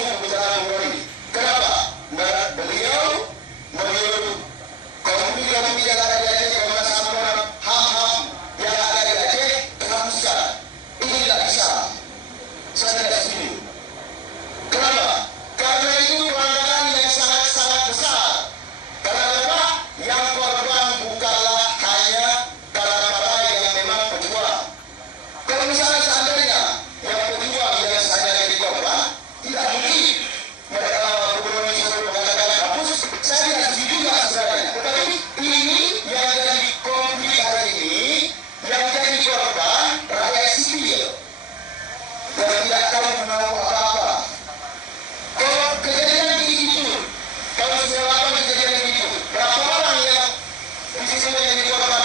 sungguh berjalan kembali. Kenapa? Beliau menyuruh kompi yang ada di Aceh, Komnas HAM yang ada di Aceh, hapuskan. Ini tidak bisa. Saya tidak setuju. Kenapa? Karena itu pelanggaran yang sangat-sangat besar. Karena apa? Yang korban bukanlah hanya para yang memang pejuang. Kalau misalnya seandainya yang pejuang yang hanya jadi korban, tidak mungkin gubernur disuruh mengatakan hapus. Saya tidak setuju juga sebenarnya. Tetapi ini yang jadi konflik hari ini, yang jadi korban rakyat sipil dan tidak tahu menahu apa-apa. Kalau kejadian begitu, kalau 98 kejadian begitu, berapa orang yang di sini yang jadi korban?